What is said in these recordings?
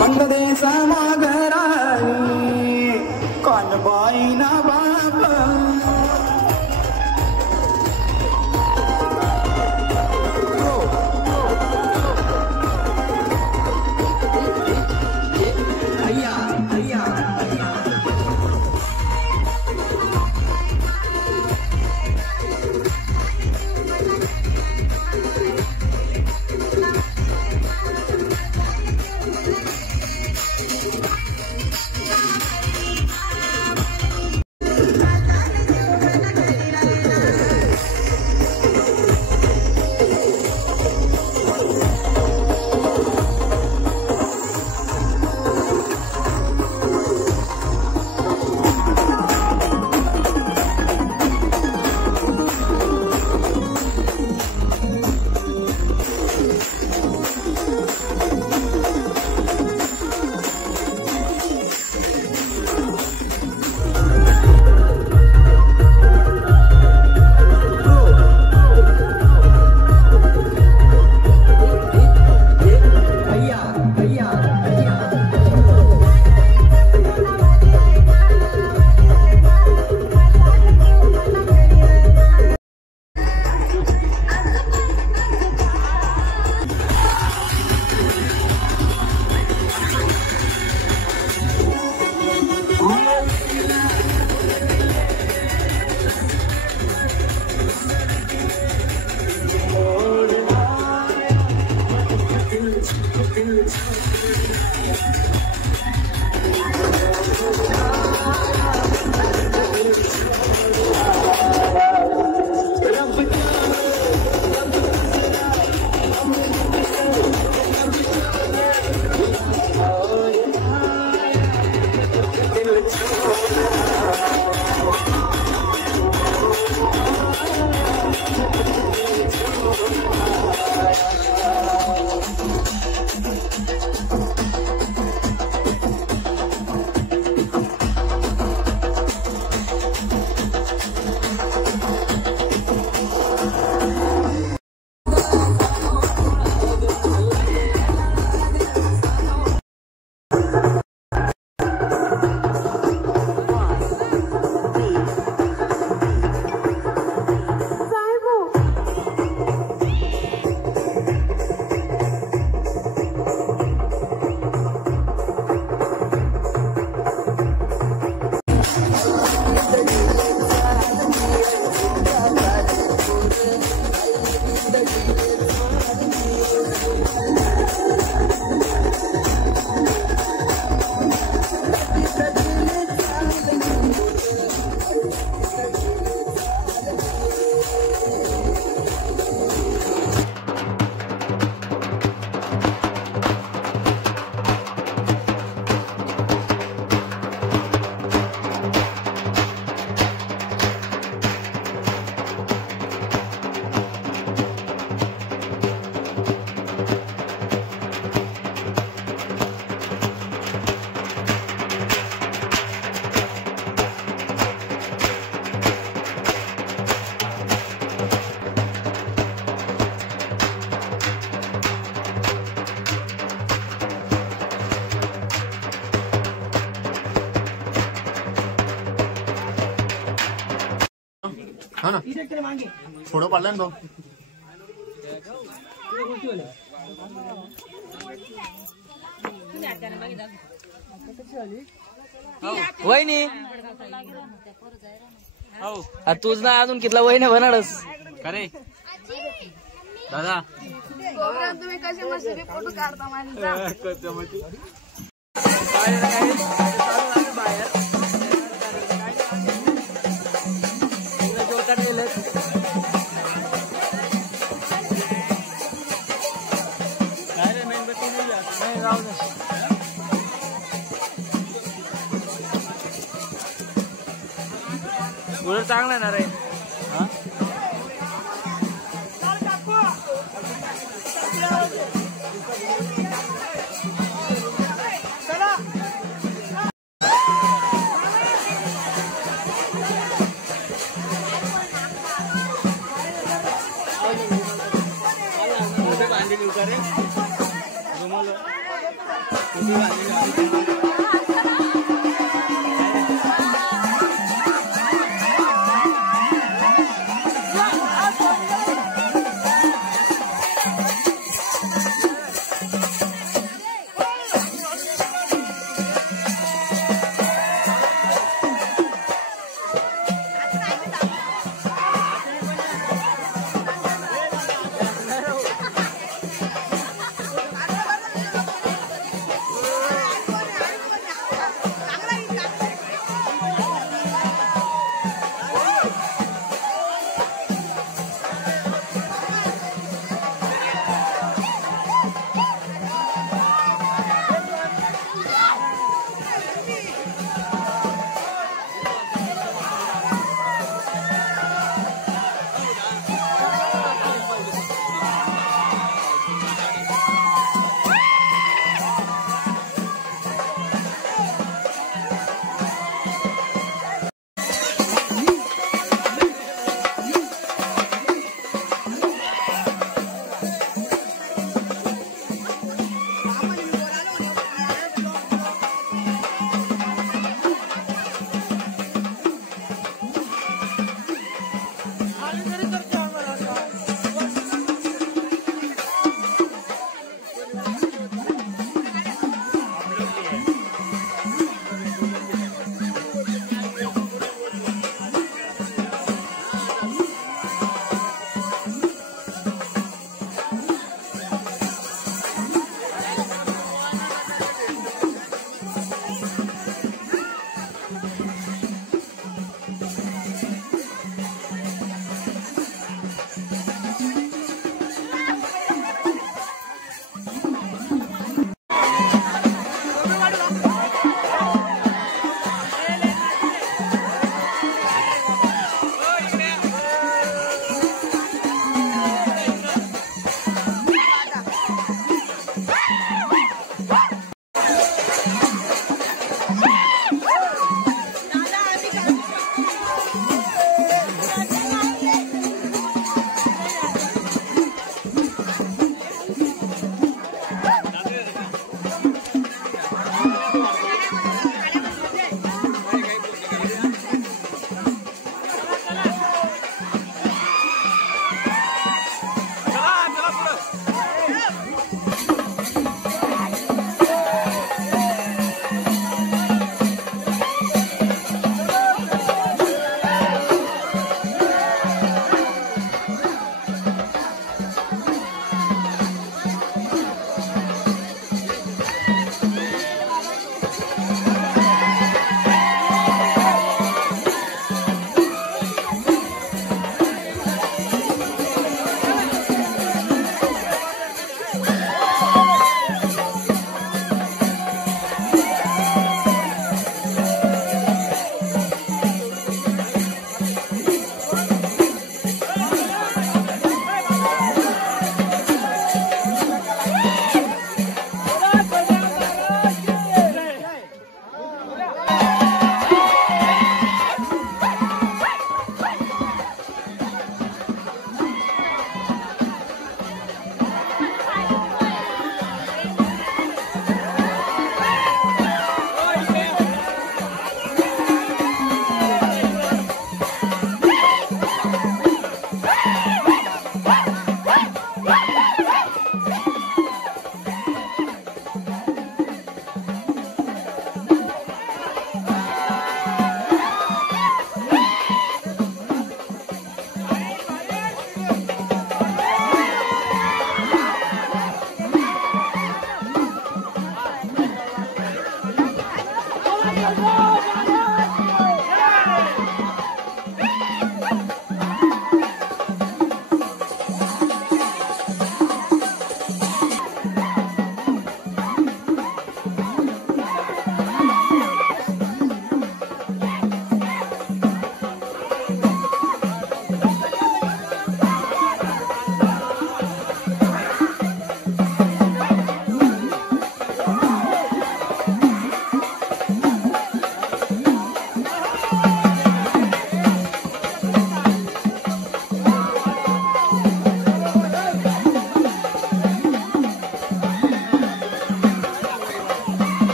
मंगदेश मागराई कानबाई ना बाप हा ना थोडं पडलं ना भाऊ. वहिनी तूच ना अजून कितला वहिनी बनाडस का रे दादा. तुम्ही कसे मस्त फोटो काढता माझ्या बाहेर उलट चांगला ना रे.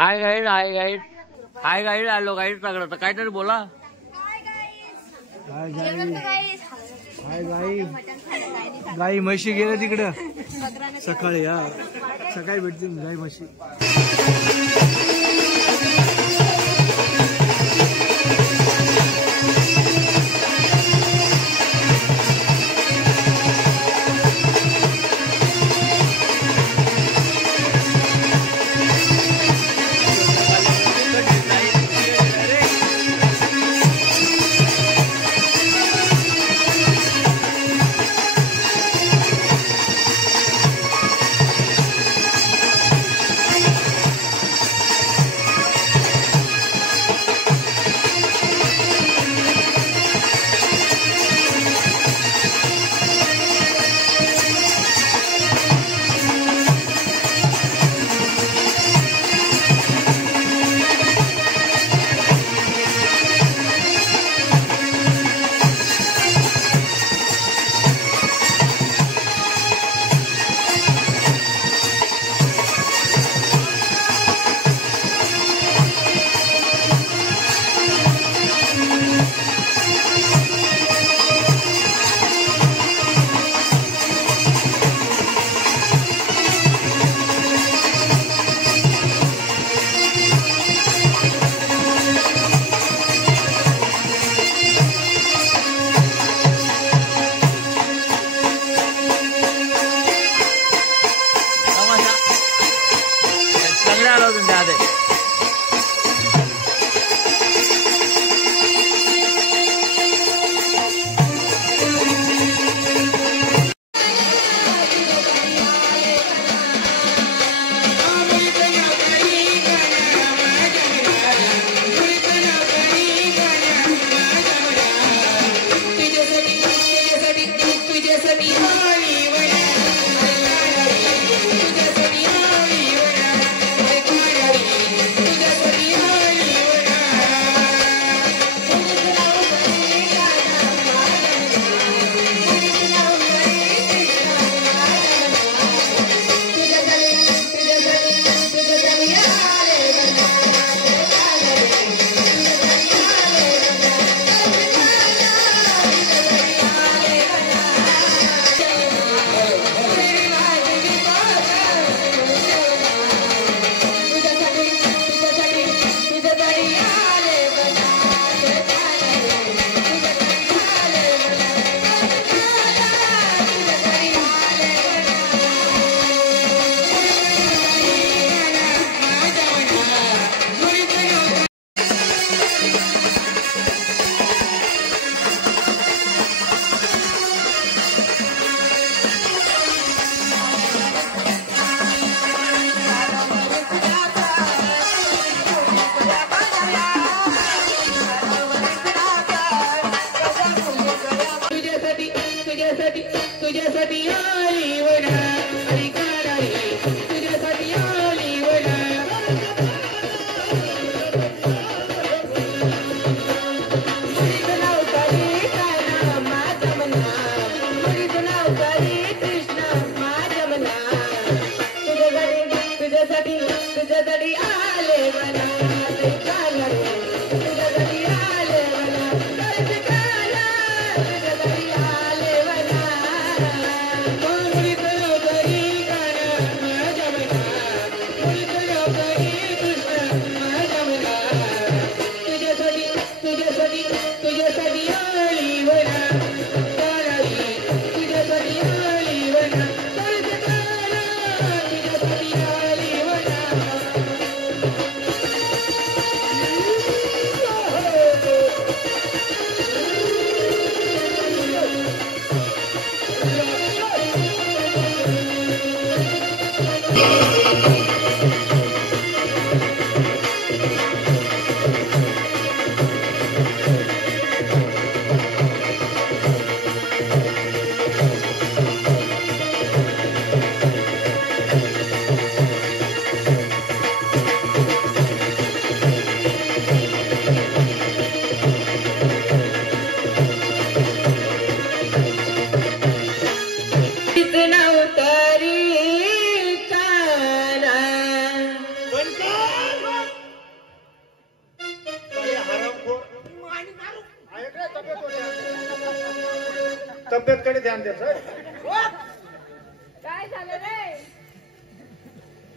हाय गाईड हाय गाईड हाय गाईड आलो गाईड टाकलं तर काहीतरी बोला. हाय गाई गाई म्हशी गेल्या तिकडं सकाळी. हा सकाळी भेटतील गाई म्हशी.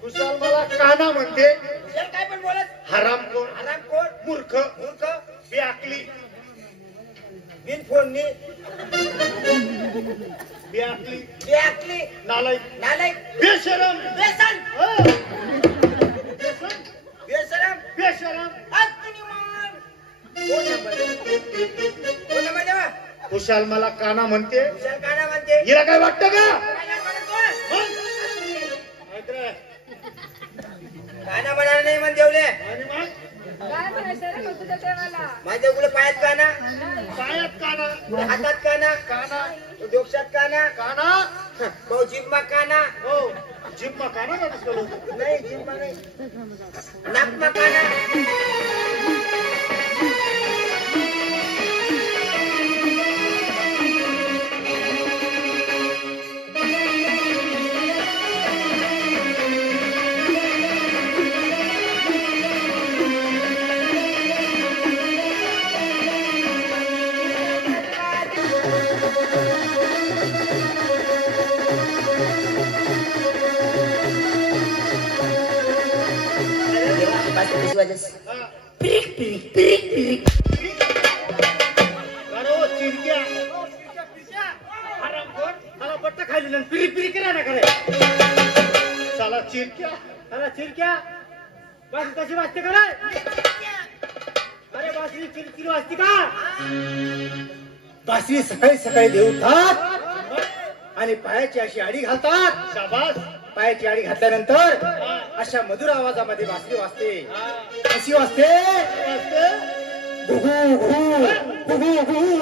कुशाल मला काना म्हणते. काय पण बोलत हरामखोर, हरामखोर, मूर्ख, मूर्ख, बेअक्ली, बिन फोडणी, बेअक्ली, बेअक्ली, नालायक, नालायक, बेशरम, बेसन, हं. बेसन, बेशरम, बेशरम. अग्निमान. फोन नंबर देवा. कुशाल मला काना म्हणते. कुशाल काना म्हणते. हिला काय वाटतं का? काय नाही म्हणत कोण? मग? ऐक रे. काना म्हणाला नाही म्हण देवले. आणि मग माझ्या उघड पायात काना, पायात काना, हातात काना, काना, डोक्यात काना, काना. भाऊ जिम्मा काना. हो, जिम्मा काना का कसं करू? नाही जिम्मा नाही, नाकमा काना. चिरक्या बासरी कशी वाजते का रे? अरे बासरी चिरचिर वाजते का? बासरी सकाळी सकाळी देऊतात आणि पायाची अशी आडी घालतात. शाबास. पायाची आडी घातल्यानंतर अशा मधुर आवाजामध्ये बासरी वाजते. कशी वाजते? घुघू घुघू घुघू घुघू.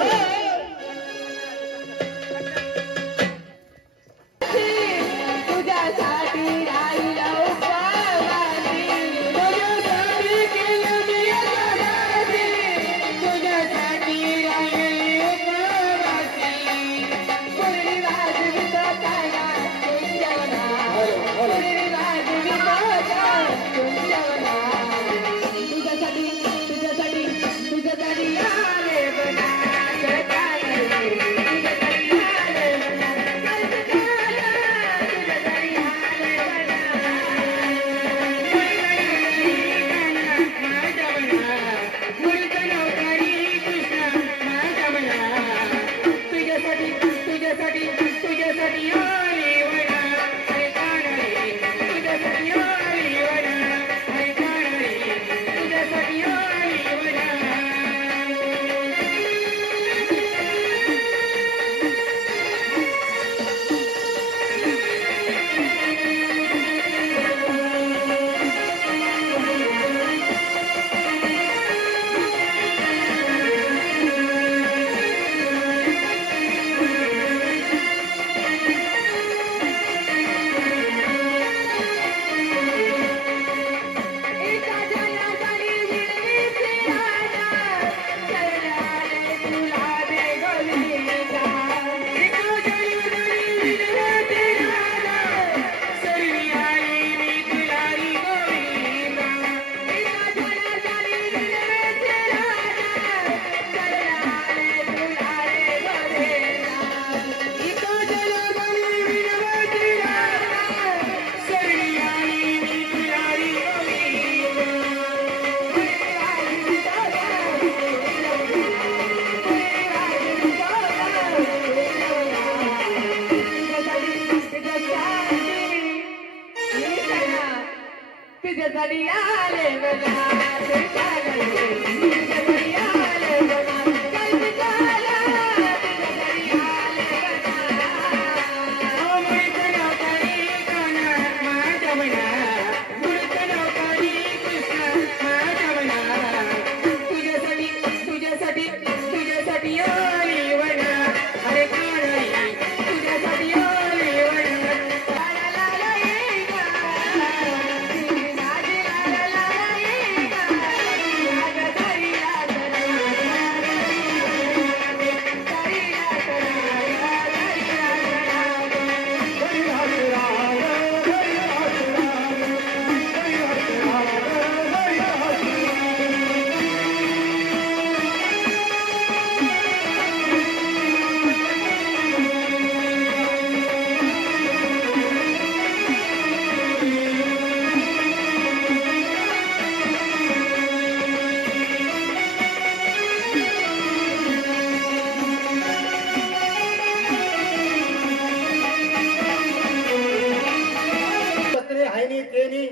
ते नी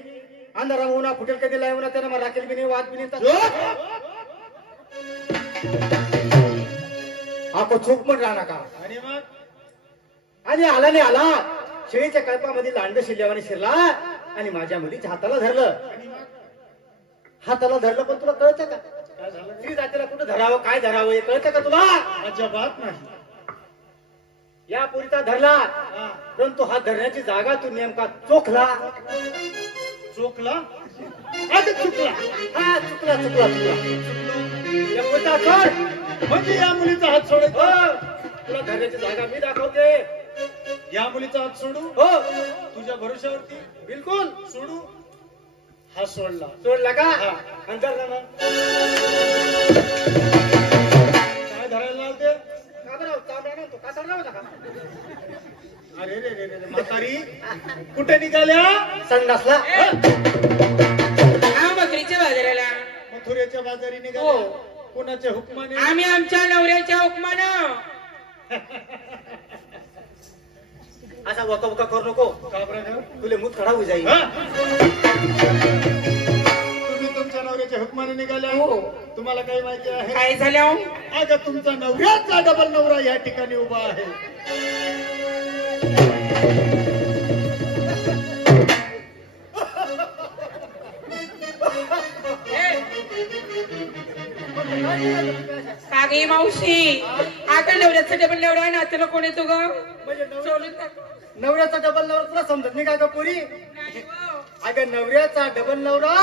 अंधारा होना फुटेल कधी लावून त्यानं मला राखेल बी नाही वाद बी नाही आपण चूक पण राहणार का आणि मग आणि आला नाही आला शेळीच्या कल्पामध्ये लांड शिरल्यावाने शिरला आणि माझ्या मुलीच्या हाताला धरलं पण तुला कळतं का काय झालं स्त्री जातीला कुठं धरावं काय धरावं हे कळतं का तुला अजिबात नाही या पोरीचा धरला हा. परंतु हा धरण्याची जागा तू नेमका चोखला चोकला आता चुकला हा चुकला या पोरीचा सोड म्हणजे या मुलीचा हात सोडायचा हो तुला धरण्याची जागा मी दाखवते या मुलीचा हात सोडू हो तुझ्या भरोश्यावरती बिलकुल सोडू हा सोडला सोडला का हा. अंतर ना काय धरायला लावते का बरं तांबडा नव्हतो का चढला होता का अरे रे रे रे म्हातारी कुठे निघाल्या संडासला बकरीच्या बाजाराला मथुरेच्या बाजारी निघाल्या कोणाच्या हुकमाने आम्ही आमच्या नवऱ्याच्या हुकमानं असा वका वका करू नको का बरं? तुले मूत खडा होऊ जाईल हा? तुम्ही तुमच्या नवऱ्याच्या हुकमाने निघाल्या तुम्हाला काही माहिती आहे काय झालं अगं तुमचा नवऱ्याचा डबल नवरा या ठिकाणी उभा आहे कागे मावशी आता नवऱ्याचा डबल नवरा नात्याला कोण येतो ग म्हणजे सोडून टाक. नवऱ्याचा डबल नवरा तुला समजत नाही का ग पोरी नाही हो. अगं नवऱ्याचा डबल नवरा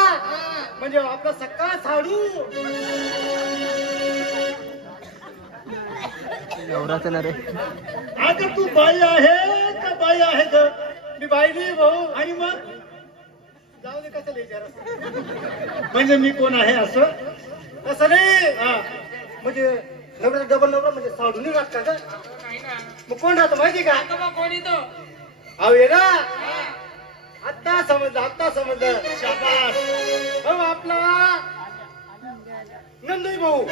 म्हणजे आपला सक्का साडू नवरात्र ना रे अगं तू बाई आहे का बाई आहे ग मी बाई नाही भाऊ आणि मग जाऊ दे कसं विचार म्हणजे मी कोण आहे असं असं नाही हा. म्हणजे नवऱ्याचा डबल नवरा म्हणजे साडू नाही राहत का ग नाही ना. मग कोण राहतो माहिती का आता बा कोण येतो अहो ये ना आत्ता समजलं शाबास हो आपला नंदुई भाऊ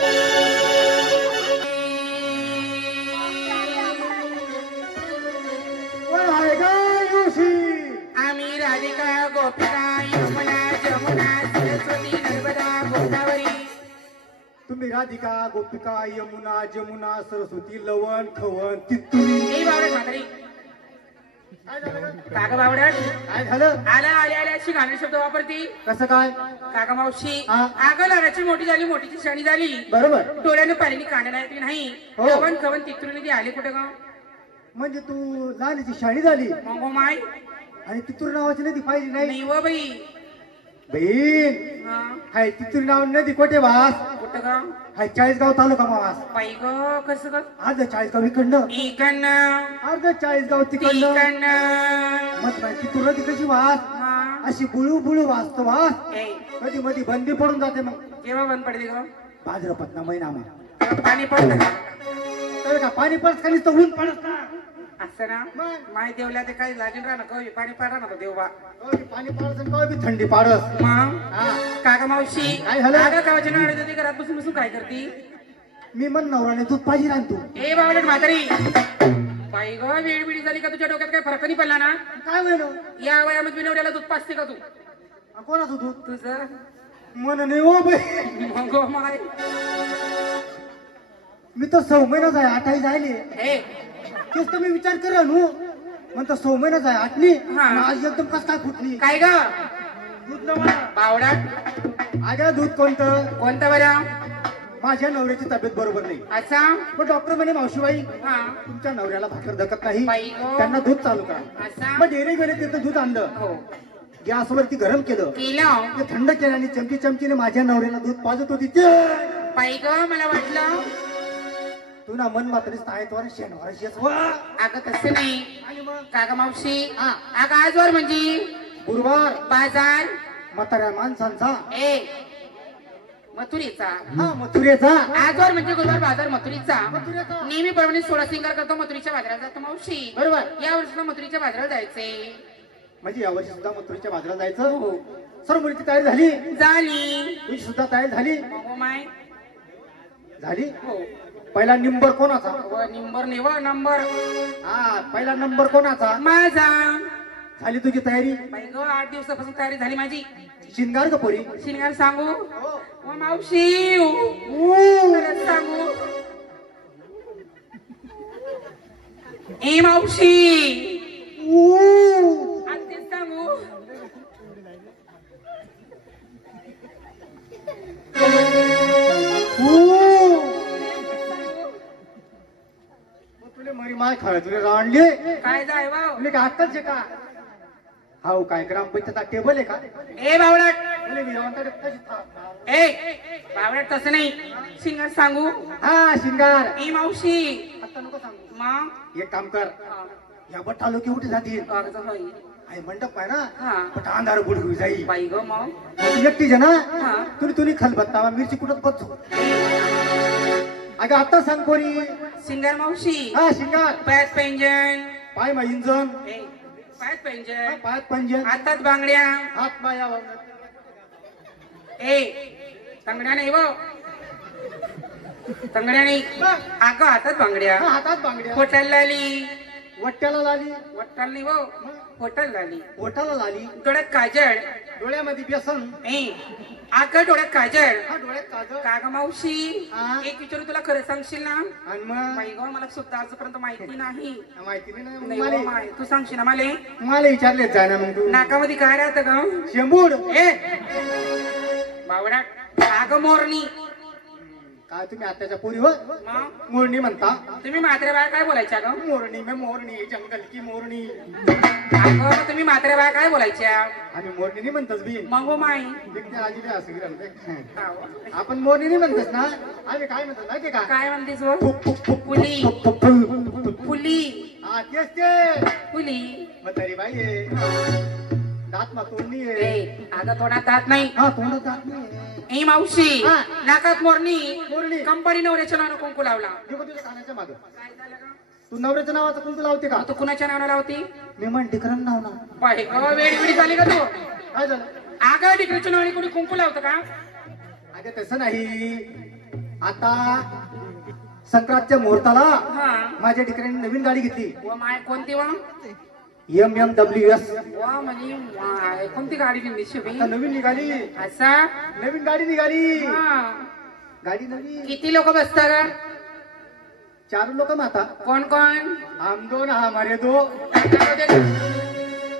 कोण आहे का योशी आम्ही राधिका गोपिका यमुना जमुना सरस्वती नर्मदा गोदावरी तुम्ही राधिका गोपिका यमुना जमुना सरस्वती लवण खवण तित्तुरी ए बावडत म्हातारी काय झालं ग? काका बावडत काय झालं आला आल्या आल्या अशी घाणेरडे शब्द वापरती कसं काय काका मावशी हा. अगं लहानाची मोठी झाली मोठीची शाणी झाली बरोबर डोळ्यानं पाण्याने काढणार आहे नाही हो. कवन कवन तिथून ती आले कुठं गा म्हणजे तू लहानची शाणी झाली मग माय आणि तितूर नावाची नदी पाहिली नाही नाही व बाई बहीण हा. हाय तितूर नाव नदी कोठे वास कुठं गा हाय चाळीसगाव तालुका वास बाई ग कसं ग अर्ध चाळीसगाव इकडनं इकडनं अर्ध चाळीसगाव तिकडनं तिकडनं मग बाई तितूर नदी कशी वास हा. अशी बुळू बुळू वाचतो वास ए, कधी मधी बंदी पडून जाते मग केव्हा बंद पडते ग भाद्रपद महिना मग तेव्हा पाणी पडतं का तर का पाणी पडत खाली तर ऊन पडत ना असं ना माय देवला ते काही लागेल राहणं कवी पाणी पाडा ना देवबा कधी पाणी पडत आणि कधी थंडी पडत मग हा काका मावशी काय झालं? काका कावाच्या नावाने जाते घरात बसून बसून काय करती मी म्हण नवराने दूध पाहिजे आणतो ए बावलट म्हातारी बाई ग वेळ बिडी झाली का तुझ्या डोक्यात काय फरक नाही पडला ना काय वेळ या वयामध्ये नवऱ्याला दूध पाजते का तू कोणाचं दूध तुझं मन नाही हो बाई मग माय मी तर 6 महिनाच आहे 8 जायले ए तेच तर मी विचार करा नू म्हणतो 6 महिनाच आहे 8नी हा. आज एकदम कस काय फुटली काय ग दूध नवा बावडा अगं दूध कोणतं कोणतं बरं माझ्या नवऱ्याची तब्येत बरोबर नाही असा मग डॉक्टर म्हणे मावशीबाई हा तुमच्या नवऱ्याला भाकर धकत नाही बाई गं. त्यांना दूध चालू करा असा मग डेअरी गेले तिथं दूध आणलं हो गॅसवरती गरम केलं केलं ते थंड केलं आणि चमचीने माझ्या नवऱ्याला दूध पाजत होती ते बाई ग मला वाटलं तू ना मन मात्र स्थायत्वार शेणवार शेसवा अगं तसं नाही आणि मग काका मावशी हा. अगं आजवर म्हणजे गुरुवार बाजार म्हाताऱ्या माणसांचा ए मथुरीचा हा मथुरेचा आजवर म्हणजे गुरुवार बाजार मथुरीचा मथुरेचा. नेहमीप्रमाणे सोळा सिंगार करतो मथुरीच्या बाजारात जातो मावशी बरोबर या वर्षीला मथुरीच्या बाजारात जायचंय म्हणजे यावर्षी सुद्धा मथुरेच्या बाजारात जायचं सर्व मुलीची तयारी झाली झाली तुझी सुद्धा तयारी झाली मग माय झाली हो पहिला नंबर कोणाचा व नंबर निव नंबर हा पहिला नंबर कोणाचा माझा झाली तुझी तयारी? बाई ग 8 दिवसापासून तयारी झाली माझी. शिंगार का पोरी? शिंगार सांगू ओ मावशी खरंच सांगू ए मावशी आज तेच सांगू तुले मरी माय खाय तुले रांडले काय जाय वाव तुले काय अक्कल छे का? हाऊ काय ग्रामपंचायतचा टेबल आहे का? ए बावळट तुले विरांता कशी थाप? ए बावळट तसं नाही शिंगार सांगू हा शिंगार. ए मावशी आता नको सांगू. मग एक काम कर, या बट्टा लोक उठे जातील. कागद होई आई मंडप आहे ना, हा बट अंधार गुडगुड जाई. बाई ग मग तू एकटी जण हा तुली खलबत्ता मिरची कुठत बसतो. अगं आता सांग पोरी. शिंगार मावशी हा शिंगार. पायात पैंजण पाय मा इंजन, ए पायात पैंजण पायात पंजन, हातात बांगड्या हात पाया ए तंगड्या नाही वो तंगड्या नाही अगं हातात बांगड्या हातात बांगड्या, होटल लाली वट्ट्याला लाली, वट्टाल नाही वो होटल लाली ओठाला लाली, डोळ्यात काजळ डोळ्यामध्ये व्यसन, ए अगं डोळ्यात काजळ हा डोळ्यात काजळ. काग मावशी हा. एक विचारू तुला खरं सांगशील ना? आणि मग बाई ग मला सुद्धा आजपर्यंत माहिती नाही. माहिती नाही नाही मला हो माय, तू सांगशील ना मला? मला विचारले जाय ना मग तू. नाकामध्ये काय राहतं ग? शेंबूड. ए बावडा अगं मोरणी. काय तुम्ही आताच्या पोरी हो मग मोरणी म्हणता? तुम्ही म्हात्रे बाया काय बोलायच्या ग? मोरणी में मोरणी, जंगल की मोरणी. अगं तुम्ही म्हात्रे बाया काय बोलायच्या? आम्ही मोरणी नाही म्हणतोस बी. मग हो माय देखते आजीने असं केलं ते. आहो. आपण मोरणी नाही म्हणतोस ना, आम्ही काय म्हणतो माहिती का? काय म्हणतेस वो? फुक, फुक, फुक, फुली फुक, फुक, फुक, फुक. फुली हा तेच ते फुली म्हातारी बाई आहे, दात मा तोडणी ए आहे. अगं तोंडात हात नाही. हा तोंडात दात नाही. ए मावशी हा. नाकात मोरणी मोरणी. कंपनी नवऱ्याच्या नावानं कुंकू लावला. देखो तुझ्या कानाच्या मागं. काय झालं ग? तू नवऱ्याच्या नावाचं कुंकू लावते का? तू कुणाच्या नावानं लावती? मी म्हण डिकरन नाव ना. बाई ग वेडी वेडी झाली का तू? काय झालं? अगं डिग्रीच्या नावाने कोणी कुंकू लावतं का? अगं तसं नाही. आता संक्रांतच्या मुहूर्ताला हा माझ्या ठिकाणी नवीन गाडी घेतली, व माय कोणती वा? MMWS. वा म्हणजे माय, कोणती गाडी घेतली शिवी? आता नवीन निघाली, असा नवीन गाडी निघाली. हा. गाडी नवीन. किती लोक बसतात ग? 4 लोक माता. कोण कोण? हम दोन हमारे दो.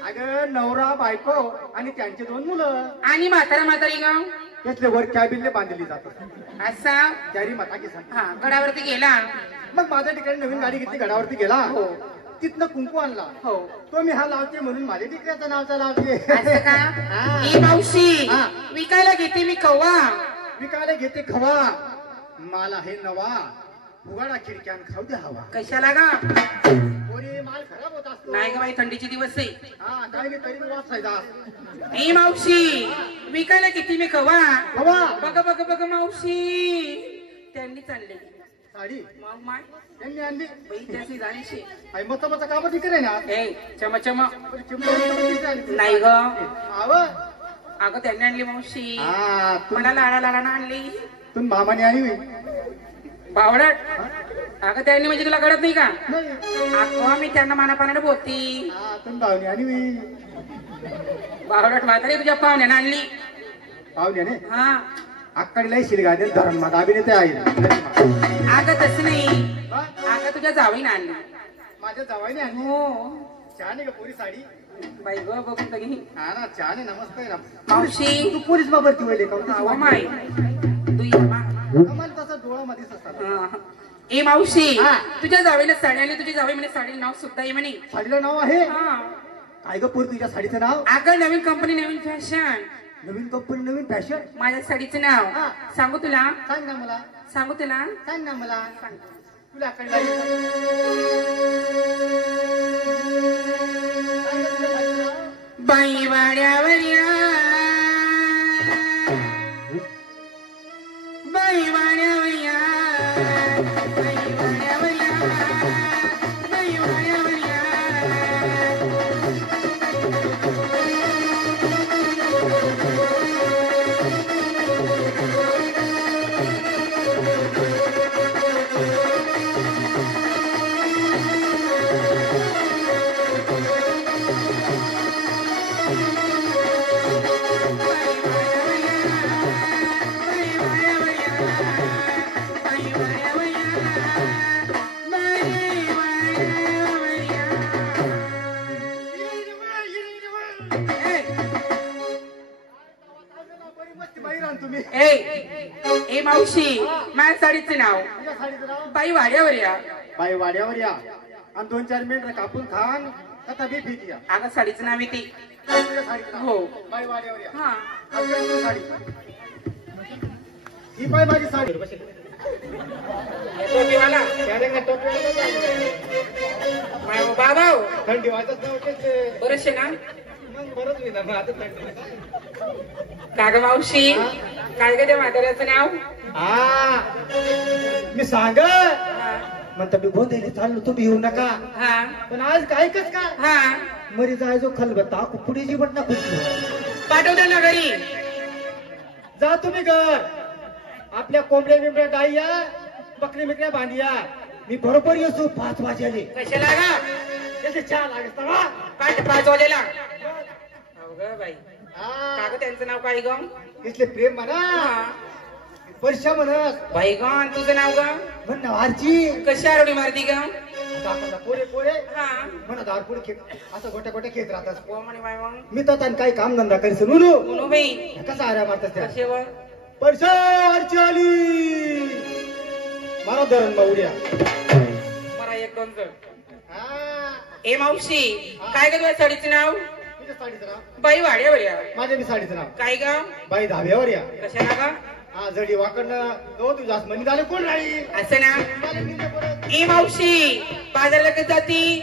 अगं नवरा बायको आणि त्यांचे 2 मुलं. आणि म्हातारा म्हातारी ग? त्यातले वर कॅबिनले बांधली जातात. असा त्यारी माता की सांग. हा गडावरती गेला. मग माझ्या ठिकाणी नवीन गाडी घेतली, गडावरती गेला, हो तिथनं कुंकू आणला. हो तो मी हा लावते म्हणून माझ्या टिकऱ्याचं नावचा लावते. असं का? हा. ई मावशी हा. विकायला घेते मी कव्वा. विकायला घेते खवा, माल आहे नवा, उघडा खिडक्यान खाऊ दे हवा. कशाला गा? पोरी माल खराब होत असतो. नाही ग बाई थंडीचे दिवस आहे. हा काय नाही तरी वाचायचा. ई मावशी विकायला किती मी कव्वा. हवा बघ बघ बघ मावशी त्यांनी चालले साडी मग माय त्यांनी आणली. बाई त्याची जाणीशी आई मस्त मस्त कामं ती करे ना. ए चम चम नाही नाही ग आव. अगं त्यांनी आणली मावशी. हा तू मला लाडा लाडानं आणली. तू मामाने आणि होई. बावडट अगं त्यांनी म्हणजे तुला कळत नाही का? नाही. अगं मी त्यांना मानापानाने बोलती. हा तू भावने आणि होई. बावडट म्हातारी तुझ्या पाहुण्यानं आणली. पाहुण्याने हा अक्कडीला शिलगाने धरण मा अभिनेते आहे. अगं तसं नाही. हा? अगं तुझ्या जावईनं आणली. माझ्या जावाईने आणली. हो छान आहे का पोरी साडी? बाई ग बघून तर घे. हा ना छान आहे ना, मस्त आहे ना. मावशी तू पोलीस बाबरती वळले का? अहो माय दुई मा. कमाल तसा डोळामध्येच असतात. हा. ए मावशी हा. तुझ्या जावईला साडी आणि तुझी जावई म्हणे साडी नाव सुद्धा आहे म्हणे. साडीला नाव आहे हा. काय ग पोरी तुझ्या साडीचं नाव? अगं नवीन कंपनी नवीन फॅशन. नवीन कंपनी नवीन फॅशन. माझ्या साडीचं नाव हा. सांगू तुला? सांग ना मला, सांगू तुला? सांग ना मला. सांग. तुला कळलं आहे का? सांग ना तुझ्या साडीचं नाव. बाई वाड्यावर या बाई वाड्यावर या बाई वाड्यावर या बाई वाड्यावर या. बरी मस्ती बाई रान तुम्ही ए मावशी माझ्या साडीचं नाव तुझ्या साडीचं नाव बाई वाड्यावर या बाई वाड्यावर या आणि 2-4 मिनिट कापून खान आता बी फिट या अगं साडीचं नाव येते तुझ्या साडीचं नाव हो बाई वाड्यावर या हा तुझी साडी ही बाई माझी साडी टोपीवाला बाबा थंडी वाजत नव्हते बरंच आहे ना मग बरंच होईल मग आता थंडी का ग मावशी काय ग त्या म्हाताऱ्याचं नाव हा मी सांग म्हणता मी गोंधळी चाललो तुम्ही येऊ नका हा पण आज काय कस का हा मरी जायचो खलबत्ता कुपडीची बट ना पाठवते ना घरी जा तुम्ही घर आपल्या कोंबड्या बिंबड्या डाईया बकरी बिकऱ्या बांधिया मी बरोबर येतो 5 वाजेले कशाला गा त्याचे चहा लागत ना 5 वाजेला हो ग बाई का ग त्यांचं नाव काय ग इसले प्रेम म्हणा वर्षा म्हणत बाई ग आणि तुझं नाव ग म्हण नावारची कशी आरोडी मारती ग दाखवला पोरे पोरे हा म्हणा दारपुढे खेळ असं गोट्या गोट्या खेळत राहतात हो म्हणे बाई मग मी तर त्यांना काही काम धंदा करीस नुनू बोलू बाई कसा आऱ्या मारतात त्या कसे व पैसा अर्ची आली मारा धरण माऊड्या मला 1-2 जण ए मावशी काय ग तुझ्या साडीचं नाव तुझ्या साडीचं नाव बाई वाड्यावर या माझ्या मी साडीचं नाव काय ग बाई धाब्यावर या कशाला ग हा जडी वाकडनं गो तुझ्या मनी झाले कोण राही असं ना ए मावशी बाजारला कशी जाती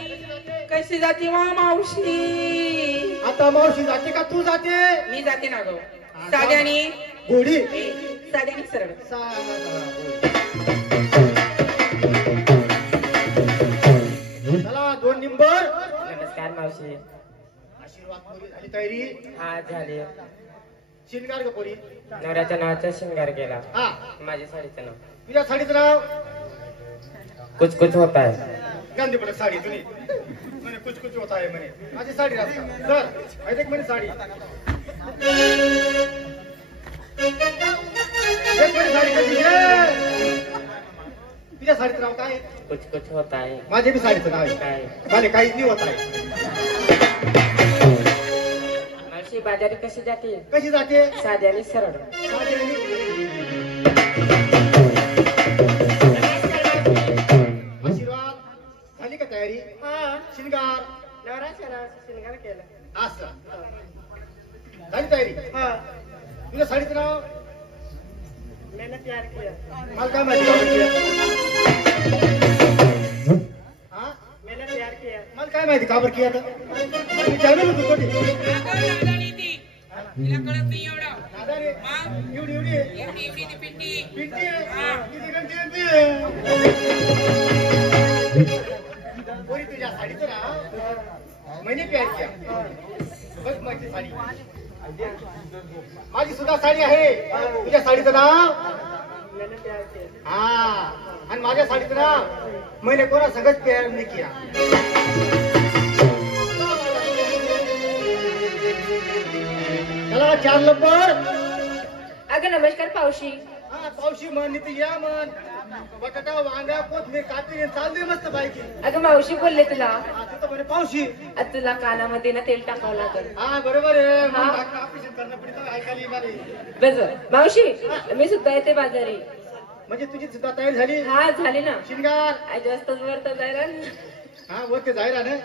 कशी जाती वा मावशी आता मावशी जाते का तू जाते मी जाते ना ग साध्यानी गोडी साध्यानी सरळ चला 2 निंबर नमस्कार मावशी आशीर्वाद पोरी झाली तयारी हा झाले शिनगार ग पोरी नवऱ्याच्या नावाचा शिंगार केला हा माझ्या साडीचं नाव तुझ्या साडीचं नाव कुछ कुछ होता है गांधी पडत साडी तुझी म्हणे कुछ कुछ होत आहे म्हणे माझी साडी राहता सर ऐक म्हणे साडी एक म्हणे साडी कशी आहे तुझ्या साडीचं नाव काय कुछ कुछ होता है माझे बी साडीचं नाव आहे काय झाले काहीच नाही होत आहे मावशी बाजारी कशी जाते कशी जाते साध्यानी सरळ साडी आशीर्वाद झाली का तयारी शिंगार नवऱ्याच्या शिंगार केला असं झाली तयारी तुझ्या साडीचं नाव मैंने प्यार किया मला काय माहिती हा मैंने प्यार किया मला काय माहिती का बरं की आता मी चॅनल होतो छोटी तिला कळत नाही एवढं दादा रे एवढी एवढी एवढी एवढी ती पिंटी पिंटी किती घंटे येते पोरी तुझ्या साडीचं नाव मैंने प्यार किया बघ माझी साडी माझी सुद्धा साडी आहे तुझ्या साडीचं नाव हा आणि माझ्या साडीचं नाव मैंने कोणा सगळंच प्यार नाही किया चला 4 नंबर अगं नमस्कार पावशी हा पावशी म्हण तर या म्हण बटाटा वांगा कोथमीर कापी चालू दे मस्त बायकी अगं मावशी बोलले तुला तू तर म्हणे पावशी आता तुला कानामध्ये ना तेल टाकावं लागेल हा बरोबर आहे हा. ऑपरेशन करणं पडतं ऐकायला येणार आहे. बस मावशी मी सुद्धा येते बाजारी म्हणजे तुझी सुद्धा तयारी झाली हा झाली ना शिंगार आज जास्तच वर तर जायला हा वर ते जायला ना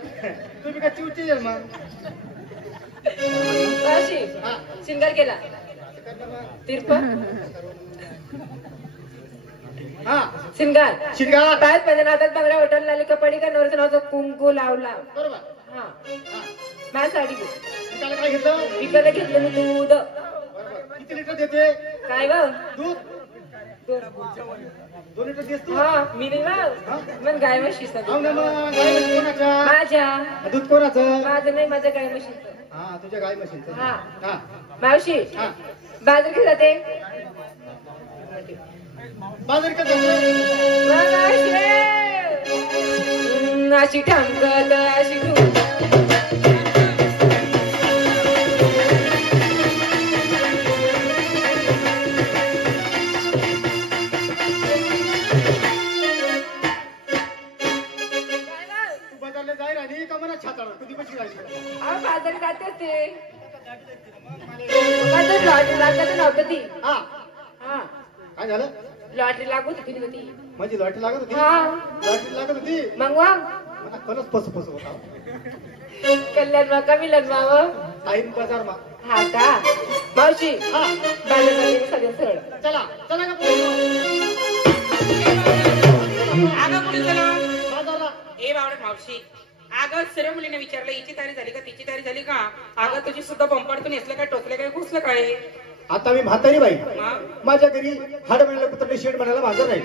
तुम्ही का चिवची आहे मग मावशी हा शिंगार केला करणं मग. तिरप हा शिंगार शिंगार काय पाहिजे हातात बांगड्या होटल लावली कपडी का नवरचं नावाचं कुंकू लावला बरोबर हा हा माझ्या साडी घे. त्याला काय घेतं विकायला घेतलं मी दूध बरोबर किती लिटर देते काय ब दूध 2 लिटर देस तू हा मी नाही बा मग गाय म्हशीचं हो दूध. ना मग गाय म्हशी कोणाच्या माझ्या दूध कोणाचं माझं नाही माझ्या गाय म्हशीचं हा तुझ्या गाय म्हशीचं हा हा मावशी हा बाजार घेऊन जाते बाजार का जातो अशी ठमकत अशी ठुमकत. तू बाजारला जाईल आणि का म्हणा छातावर कधी कशी जायची अहो, बाजारी जाते असते लॉटरी लागत नव्हतं ती हा हा काय झालं लॉटरी लागत होती ती माझी लॉटरी लागत होती हा लॉटरी लागत होती मग वा मला कलच पसू पसू होता कल्याण मा कमी लग्नावं आईन बाजार मा हा का मावशी हा बाजारात सगळं सरळ चला चला का पुढे? अगं कुठे चला बाजारला ए बावडत मावशी अगं सर्व मुलीने विचारलं हिची तारी झाली का तिची तारी झाली का अगं तुझी सुद्धा पंपाडतून नेसलं काय टोचलं काय घुसलं काय आता मी म्हातारी बाई हा? माझ्या घरी हाड म्हणलं कुत्रे शेड म्हणायला माझं नाही